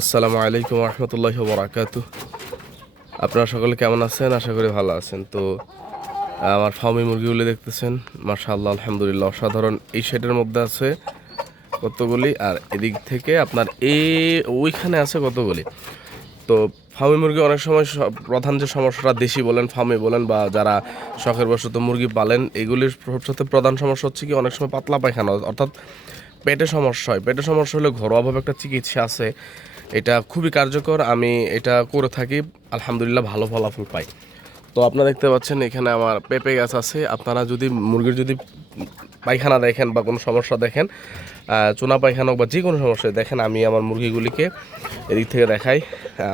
আসসালামু আলাইকুম রহমতুল্লাহ বরাকাতু আপনারা সকলে কেমন আছেন? আশা করি ভালো আছেন। তো, আমার ফার্মি মুরগিগুলি দেখতেছেন। মার্শাল্লাহ আলহামদুলিল্লাহ, অসাধারণ। এই শেডের মধ্যে আছে কতগুলি, আর এদিক থেকে আপনার এই ওইখানে আছে কতগুলি? তো ফার্মি মুরগি অনেক সময় প্রধান যে সমস্যাটা দেশি বলেন ফার্মি বলেন, বা যারা শখের বশত মুরগি পালেন, এগুলির সাথে প্রধান সমস্যা হচ্ছে কি, অনেক সময় পাতলা পায়খানা। অর্থাৎ পেটে সমস্যা হয়। পেটে সমস্যা হলে ঘরোয়াভাবে একটা চিকিৎসা আছে। এটা খুবই কার্যকর, আমি এটা করে থাকি, আলহামদুলিল্লাহ ভালো ফলাফল পাই। তো আপনারা দেখতে পাচ্ছেন, এখানে আমার পেঁপে গাছ আছে। আপনারা যদি মুরগির যদি পায়খানা দেখেন বা কোনো সমস্যা দেখেন চুনা পায়খানা বা যে কোনো সমস্যা দেখেন, আমি আমার মুরগিগুলিকে এদিক থেকে দেখাই।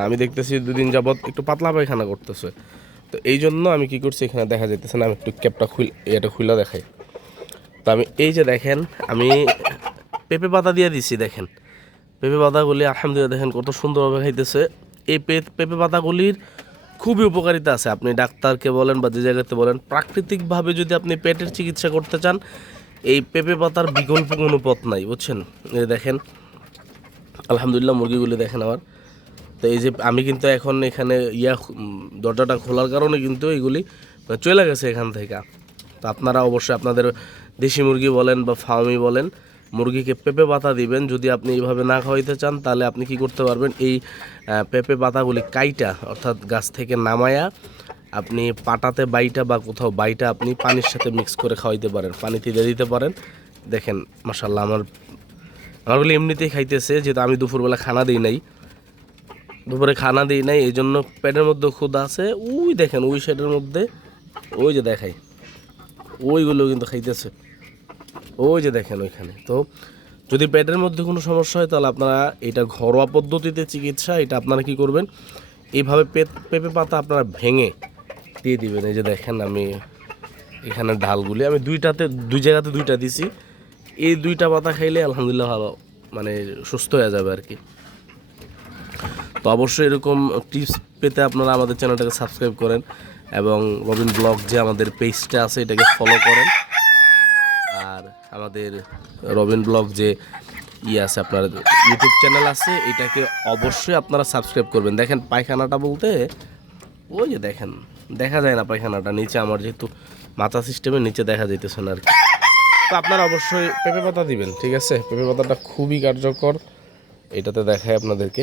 আমি দেখতেছি দুদিন যাবৎ একটু পাতলা পায়খানা করতেছে। তো এই জন্য আমি কি করছি, এখানে দেখা যেতেছে না, আমি একটু ক্যাপটা খুল এটা খুলে দেখাই। তো আমি এই যে দেখেন, আমি পেঁপে পাতা দিয়ে দিছি, দেখেন। পেঁপে পাতাগুলি আলহামদুলিল্লাহ দেখেন কত সুন্দরভাবে খাইতেছে। এই পেঁপে পাতাগুলির খুবই উপকারিতা আছে। আপনি ডাক্তারকে বলেন বা যে জায়গাতে বলেন, প্রাকৃতিকভাবে যদি আপনি পেটের চিকিৎসা করতে চান, এই পেঁপে পাতার বিকল্প কোনো পথ নাই, বুঝছেন? এই দেখেন, আলহামদুলিল্লাহ মুরগিগুলি দেখেন আমার তো এই যে আমি কিন্তু এখন এখানে ইয়া দরজাটা খোলার কারণে কিন্তু এগুলি চলে গেছে এখান থেকে। তো আপনারা অবশ্যই আপনাদের দেশি মুরগি বলেন বা ফার্মি বলেন মুরগিকে পেঁপে পাতা দিবেন। যদি আপনি এইভাবে না খাওয়াইতে চান, তাহলে আপনি কি করতে পারবেন? এই পেঁপে পাতাগুলি কাইটা, অর্থাৎ গাছ থেকে নামায়া আপনি পাটাতে বাইটা বা কোথাও বাইটা আপনি পানির সাথে মিক্স করে খাওয়াইতে পারেন পানিতে দিয়ে দিতে পারেন। দেখেন মাসাল্লাহ আমার, আমারগুলি এমনিতেই খাইতেছে, যেহেতু আমি দুপুরবেলা খানা দিই নাই। দুপুরে খানা দিই নাই এই জন্য পেটের মধ্যে ক্ষুদা আছে। ওই দেখেন ওই সাইডের মধ্যে, ওই যে দেখাই, ওইগুলো কিন্তু খাইতেছে। ওই যে দেখেন ওইখানে। তো যদি পেটের মধ্যে কোনো সমস্যা হয়, তাহলে আপনারা এটা ঘরোয়া পদ্ধতিতে চিকিৎসা, এটা আপনারা কি করবেন? এইভাবে পেঁপে পাতা আপনারা ভেঙে দিয়ে দিবেন। এই যে দেখেন আমি এখানে ডালগুলি, আমি দুইটাতে, দুই জায়গাতে দুইটা দিছি। এই দুইটা পাতা খাইলে আলহামদুলিল্লাহ ভালো মানে সুস্থ হয়ে যাবে আর কি। তো অবশ্যই এরকম টিপস পেতে আপনারা আমাদের চ্যানেলটাকে সাবস্ক্রাইব করেন এবং রবিন ব্লগ যে আমাদের পেজটা আছে, এটাকে ফলো করেন। আমাদের রবিন ব্লগ যে ই আছে আপনার ইউটিউব চ্যানেল আছে, এটাকে অবশ্যই আপনারা সাবস্ক্রাইব করবেন। দেখেন পায়খানাটা বলতে, ওই যে দেখেন, দেখা যায় না পায়খানাটা, নিচে আমার যেহেতু মাথা সিস্টেমের নিচে দেখা যাইতেছে না আর কি। তো আপনারা অবশ্যই পেঁপে পাতা দিবেন, ঠিক আছে? পেঁপে পাতাটা খুবই কার্যকর। এটাতে দেখায় আপনাদেরকে।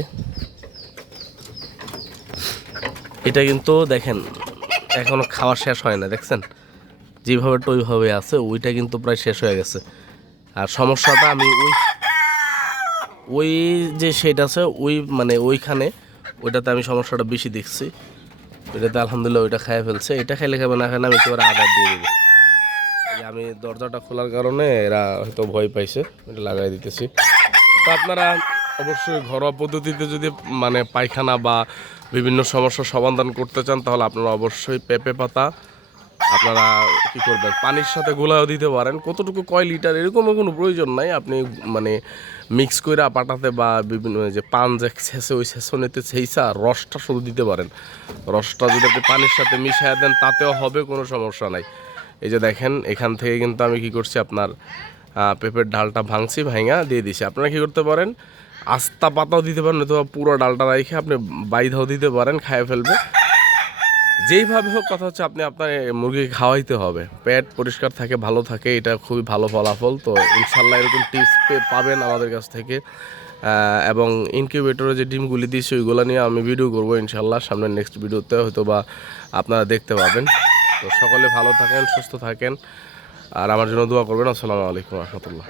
এটা কিন্তু দেখেন, এখনও খাওয়া শেষ হয় না, দেখছেন? যেভাবে ওইভাবে আছে, ওইটা কিন্তু প্রায় শেষ হয়ে গেছে। আর সমস্যাটা আমি ওই ওই যে সেটা আছে, ওই মানে ওইখানে, ওইটাতে আমি সমস্যাটা বেশি দেখছি। ওইটাতে আলহামদুলিল্লাহ ওইটা খাইয়ে ফেলছে। এটা খাইলে খাবে না খাইলে আমি একেবারে আদার দিয়ে দেবো। আমি দরজাটা খোলার কারণে এরা হয়তো ভয় পাইছে এটা লাগাই দিতেছি। তো আপনারা অবশ্যই ঘরোয়া পদ্ধতিতে যদি মানে পায়খানা বা বিভিন্ন সমস্যার সমাধান করতে চান, তাহলে আপনারা অবশ্যই পেঁপে পাতা আপনারা কি করবেন? পানির সাথে গোলাও দিতে পারেন। কতটুকু কয় লিটার এরকমও কোনো প্রয়োজন নাই। আপনি মানে মিক্স করে পাটাতে বা বিভিন্ন যে পান যে ছেঁচে ওই ছেঁচনিতে ছেঁচা রসটা শুধু দিতে পারেন। রসটা যদি আপনি পানির সাথে মিশিয়ে দেন, তাতেও হবে, কোনো সমস্যা নাই। এই যে দেখেন, এখান থেকে কিন্তু আমি কি করছি, আপনার পেঁপের ডালটা ভাঙছি, ভাঙা, দিয়ে দিছি। আপনারা কি করতে পারেন, আস্তা পাতাও দিতে পারেন, অথবা পুরো ডালটা রেখে আপনি বাইধাও দিতে পারেন, খাইয়ে ফেলবে। যেইভাবে হোক, কথা হচ্ছে আপনি আপনার মুরগিকে খাওয়াইতে হবে। পেট পরিষ্কার থাকে, ভালো থাকে, এটা খুবই ভালো ফলাফল। তো ইনশাল্লাহ এরকম টিপস পাবেন আমাদের কাছ থেকে। এবং ইনকিউবেটরে যে ডিমগুলি দিয়েছি, ওইগুলো নিয়ে আমি ভিডিও করব ইনশাল্লাহ। সামনের নেক্সট ভিডিওতে হয়তো বা আপনারা দেখতে পাবেন। তো সকলে ভালো থাকেন, সুস্থ থাকেন। আর আমার জন্য দোয়া করবেন। আসসালামু আলাইকুম রহমতুল্লাহ।